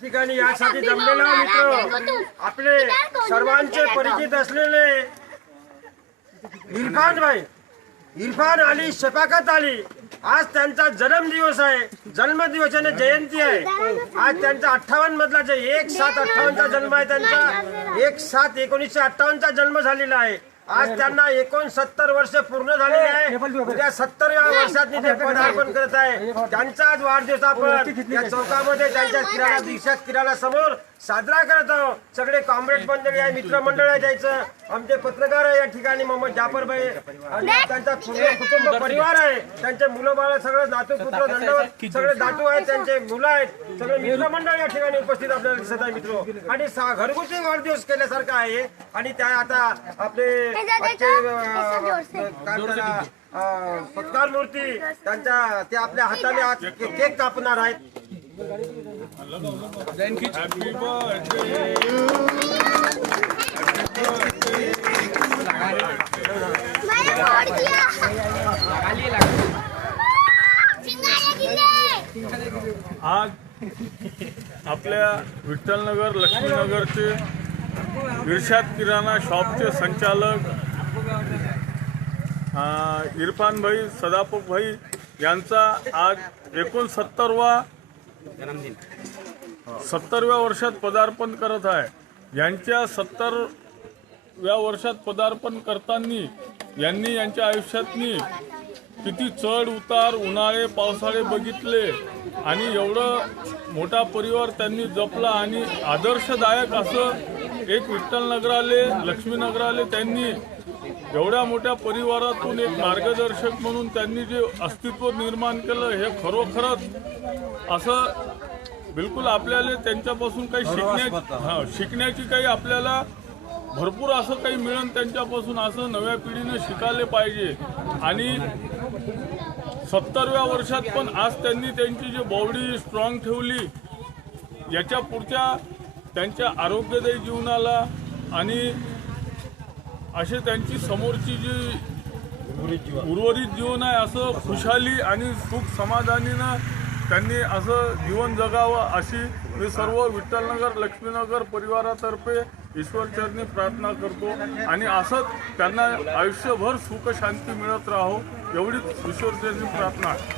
ठिकाणी यासाठी जमलेला मित्र आपले सर्वांचे परिचित असलेले इरफान अली शफाकत अली। आज त्यांचा जन्मदिवस आहे, जन्मदिवस आणि जयंती आहे। आज त्यांचा 58 मधला जे 1/7/58 जन्म आहे, त्यांचा 1/7/1958 चा जन्म झालेला आहे। आज त्यांना 69 वर्ष पूर्ण झालेले आहे। उद्या 70व्या वर्षात ते पदार्पण करत आहे। त्यांचा आज वाढदिवस आपण या चौकामध्ये त्यांच्या किराणा दीक्षात किराणा समोर साजरा करत आहोत। सगळे कॉम्रेड मंडळी आहे, मित्र मंडळ आहे त्याचं, आमचे पत्रकार आहे या ठिकाणी मोहम्मद जाफरभाई आणि त्यांचा पूर्ण कुटुंब परिवार आहे। त्यांचे मुलं बाळ सगळं नातू पुत्र दंडवत सगळे दातू आहेत, त्यांचे मुलं आहेत, सगळे मित्र मंडळ या ठिकाणी उपस्थित आपल्याला दिसत आहे मित्र। आणि घरगुती वाढदिवस केल्यासारखा आहे। आणि त्या आता आपले सत्कार मूर्ती त्यांच्या ते आपल्या हाताने आज केक कापणार आहेत। आज आपल्या विठ्ठलनगर लक्ष्मीनगरचे इर्शाद किराणा शॉपचे संचालक इरफान भाई सदापुक भाई यांचा आज 70व्या वर्षात पदार्पण करत आहे। यांच्या 70व्या वर्षात पदार्पण करताना यांनी यांच्या आयुष्यातनी किती चढ उतार उन्हाळे पावसाळे बघितले आणि एवढं मोठा परिवार त्यांनी जपला आणि आदर्शदायक असं एक विठ्ठलनगराले लक्ष्मीनगराले त्यांनी एवढ्या मोठ्या परिवारातून एक मार्गदर्शक म्हणून त्यांनी जे अस्तित्व निर्माण केलं हे खरोखरच असं बिलकुल आपल्याला त्यांच्यापासून काही शिकण्याची काही आपल्याला भरपूर असं काही मिळेल त्यांच्यापासून असं नव्या पिढीने शिकायला पाहिजे। आणि 70व्या वर्षात पण आज त्यांनी त्यांची जी बॉडी स्ट्रॉंग ठेवली, याच्या पुढच्या त्यांच्या आरोग्यदायी जीवनाला आणि असे त्यांची समोरची जी उर्वरित जीवन आहे असं खुशाली आणि सुख समाधानीनं त्यांनी असं जीवन जगावं अशी मी सर्व विठ्ठलनगर लक्ष्मीनगर परिवारातर्फे ईश्वरचरणी प्रार्थना करतो। आणि असंच त्यांना आयुष्यभर सुख शांती मिळत राहो एवढीच ईश्वरचरणी प्रार्थना आहे।